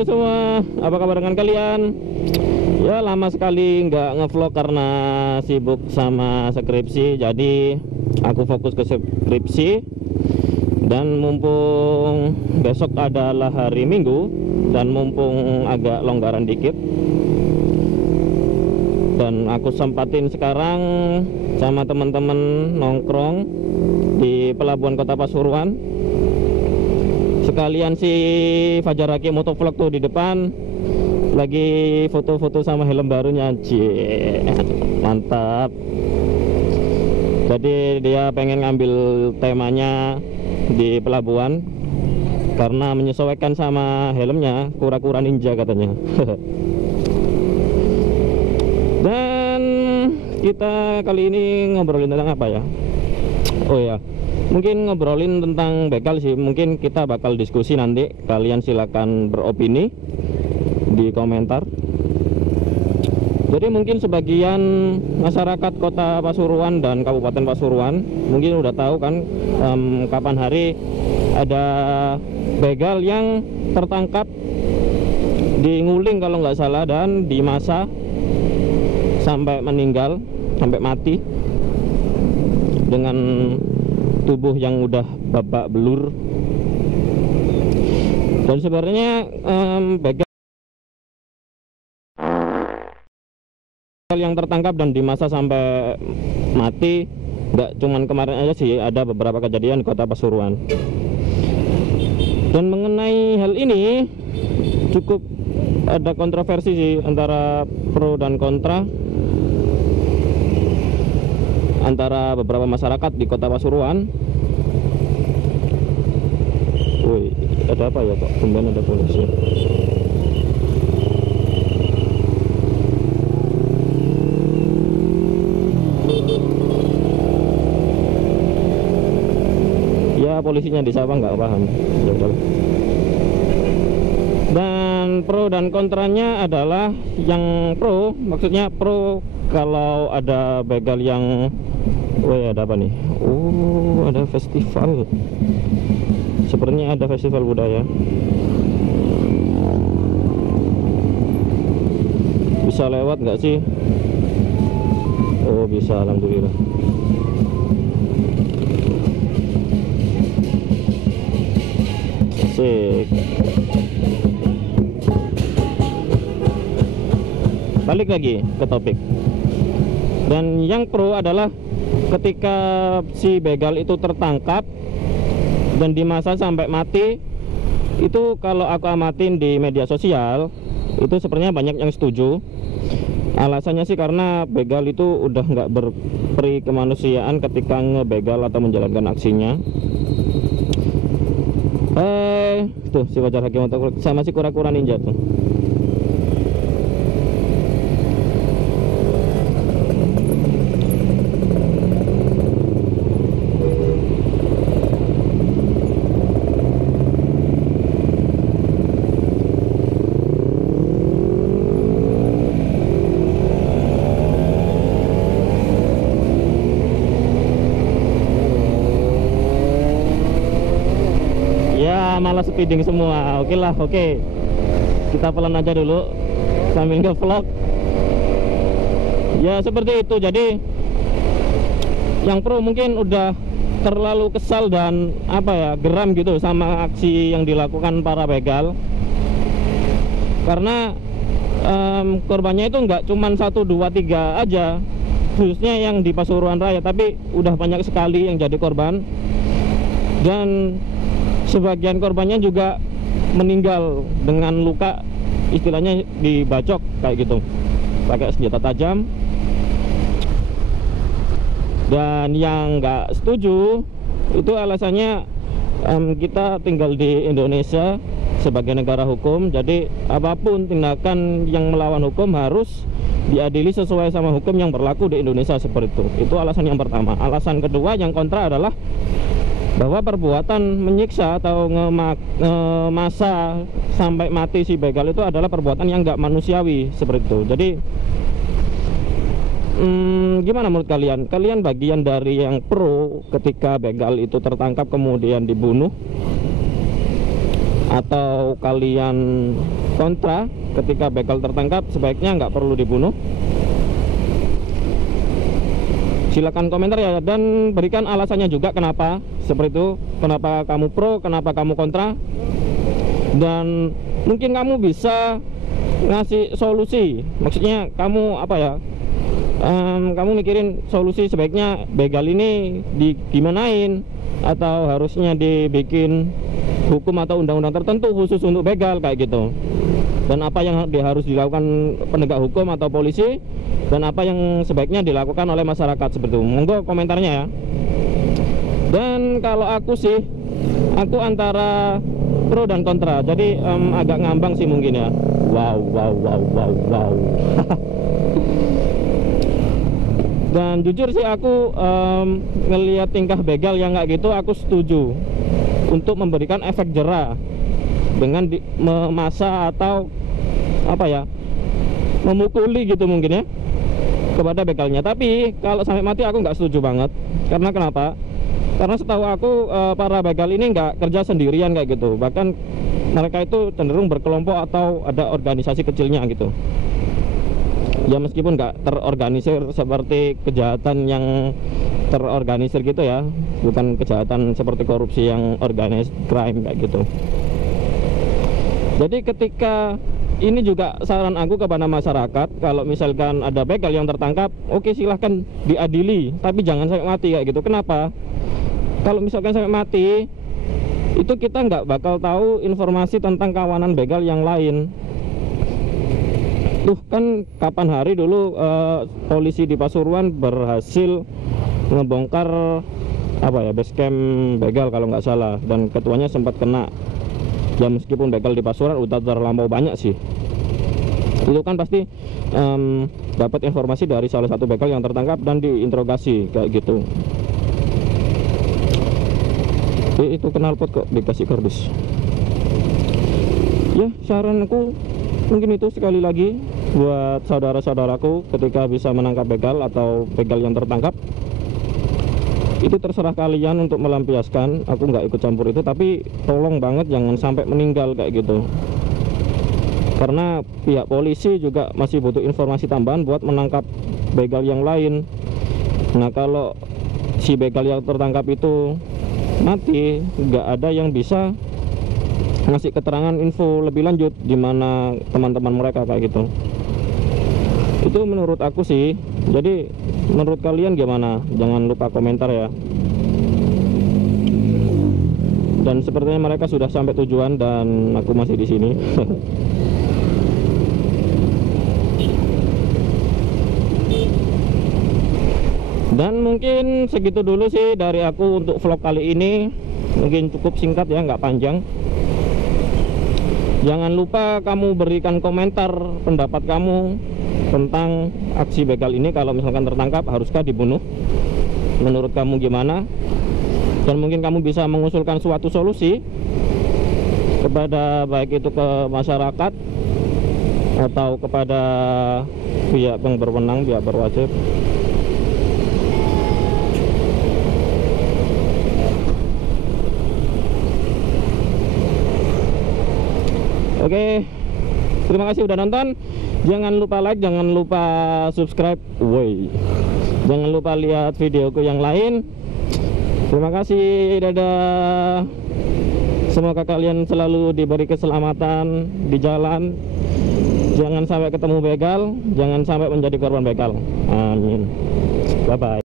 Halo semua, apa kabar dengan kalian? Ya lama sekali nggak ngevlog karena sibuk sama skripsi. Jadi aku fokus ke skripsi. Dan mumpung besok adalah hari Minggu, dan mumpung agak longgaran dikit, dan aku sempatin sekarang sama teman-teman nongkrong di pelabuhan Kota Pasuruan. Sekalian si Fajar Hakim Motovlog tuh di depan lagi foto-foto sama helm barunya. Cie, mantap. Jadi dia pengen ngambil temanya di pelabuhan karena menyesuaikan sama helmnya, kura-kura ninja katanya. Dan kita kali ini ngobrolin tentang apa ya? Oh ya, mungkin ngobrolin tentang begal sih. Mungkin kita bakal diskusi nanti. Kalian silakan beropini di komentar. Jadi mungkin sebagian masyarakat Kota Pasuruan dan Kabupaten Pasuruan mungkin udah tahu kan, kapan hari ada begal yang tertangkap di Nguling kalau nggak salah, dan dimasak sampai meninggal, sampai mati dengan tubuh yang udah babak belur. Dan sebenarnya begal yang tertangkap dan dimasak sampai mati nggak cuman kemarin aja sih, ada beberapa kejadian di Kota Pasuruan. Dan mengenai hal ini cukup ada kontroversi sih antara pro dan kontra antara beberapa masyarakat di Kota Pasuruan. Woi, ada apa ya kok? Kemudian ada polisi. Ya polisinya disapa nggak paham. Ya udah. Dan pro dan kontranya adalah yang pro, maksudnya pro kalau ada begal yang, woi ada apa nih? Oh, ada festival. Sepertinya ada festival budaya. Bisa lewat nggak sih? Oh bisa, alhamdulillah. Asik. Balik lagi ke topik. Dan yang pro adalah ketika si begal itu tertangkap dan dimasak sampai mati, itu kalau aku amatin di media sosial itu sebenarnya banyak yang setuju. Alasannya sih karena begal itu udah nggak berperi kemanusiaan ketika ngebegal atau menjalankan aksinya. Tuh si Fajar Hakim sama si kura-kura ninja tuh. Malah speeding semua. Oke lah, oke. Kita pelan aja dulu sambil nge-vlog. Ya seperti itu. Jadi yang pro mungkin udah terlalu kesal dan apa ya, geram gitu sama aksi yang dilakukan para begal. Karena korbannya itu nggak cuman 1, 2, 3 aja, khususnya yang di Pasuruan Raya, tapi udah banyak sekali yang jadi korban. Dan sebagian korbannya juga meninggal dengan luka, istilahnya dibacok kayak gitu, pakai senjata tajam. Dan yang nggak setuju itu alasannya kita tinggal di Indonesia sebagai negara hukum, jadi apapun tindakan yang melawan hukum harus diadili sesuai sama hukum yang berlaku di Indonesia, seperti itu. Itu alasan yang pertama. Alasan kedua yang kontra adalah bahwa perbuatan menyiksa atau ngemasa sampai mati si begal itu adalah perbuatan yang nggak manusiawi, seperti itu. Jadi gimana menurut kalian? Kalian bagian dari yang pro ketika begal itu tertangkap kemudian dibunuh, atau kalian kontra ketika begal tertangkap sebaiknya nggak perlu dibunuh? Silakan komentar ya, dan berikan alasannya juga kenapa seperti itu, kenapa kamu pro, kenapa kamu kontra, dan mungkin kamu bisa ngasih solusi. Maksudnya kamu apa ya, kamu mikirin solusi sebaiknya begal ini digimanain, atau harusnya dibikin hukum atau undang-undang tertentu khusus untuk begal kayak gitu, dan apa yang harus dilakukan penegak hukum atau polisi, dan apa yang sebaiknya dilakukan oleh masyarakat seperti itu. Monggo komentarnya ya. Dan kalau aku sih, aku antara pro dan kontra, jadi agak ngambang sih mungkin ya. Wow. Dan jujur sih aku ngelihat tingkah begal yang nggak gitu, aku setuju untuk memberikan efek jera dengan memasa atau apa ya, memukuli gitu mungkin ya kepada begalnya. Tapi kalau sampai mati aku nggak setuju banget. Karena kenapa? Karena setahu aku para begal ini nggak kerja sendirian kayak gitu. Bahkan mereka itu cenderung berkelompok atau ada organisasi kecilnya gitu. Ya meskipun nggak terorganisir seperti kejahatan yang terorganisir gitu ya, bukan kejahatan seperti korupsi yang organized crime kayak gitu. Jadi ketika ini juga saran aku kepada masyarakat, kalau misalkan ada begal yang tertangkap, oke silahkan diadili, tapi jangan sampai mati kayak gitu. Kenapa? Kalau misalkan sampai mati, itu kita nggak bakal tahu informasi tentang kawanan begal yang lain. Tuh kan kapan hari dulu polisi di Pasuruan berhasil ngebongkar apa ya, base camp begal kalau nggak salah, dan ketuanya sempat kena. Ya meskipun begal di Pasuruan udah terlampau banyak sih, itu kan pasti dapat informasi dari salah satu begal yang tertangkap dan diinterogasi kayak gitu. Itu knalpot kok dikasih kardus. Ya saranku mungkin itu, sekali lagi buat saudara-saudaraku, ketika bisa menangkap begal atau begal yang tertangkap, itu terserah kalian untuk melampiaskan, aku nggak ikut campur itu, tapi tolong banget jangan sampai meninggal kayak gitu, karena pihak polisi juga masih butuh informasi tambahan buat menangkap begal yang lain. Nah kalau si begal yang tertangkap itu mati, nggak ada yang bisa ngasih keterangan info lebih lanjut di mana teman-teman mereka kayak gitu. Itu menurut aku sih. Jadi menurut kalian gimana? Jangan lupa komentar ya. Dan sepertinya mereka sudah sampai tujuan dan aku masih di sini. Dan mungkin segitu dulu sih dari aku untuk vlog kali ini. Mungkin cukup singkat ya, nggak panjang. Jangan lupa kamu berikan komentar pendapat kamu tentang aksi begal ini. Kalau misalkan tertangkap, haruskah dibunuh? Menurut kamu gimana? Dan mungkin kamu bisa mengusulkan suatu solusi kepada, baik itu ke masyarakat atau kepada pihak yang berwenang, pihak berwajib. Oke, terima kasih udah nonton. Jangan lupa like, jangan lupa subscribe. Woi, jangan lupa lihat videoku yang lain. Terima kasih, dadah. Semoga kalian selalu diberi keselamatan di jalan. Jangan sampai ketemu begal, jangan sampai menjadi korban begal. Amin. Bye bye.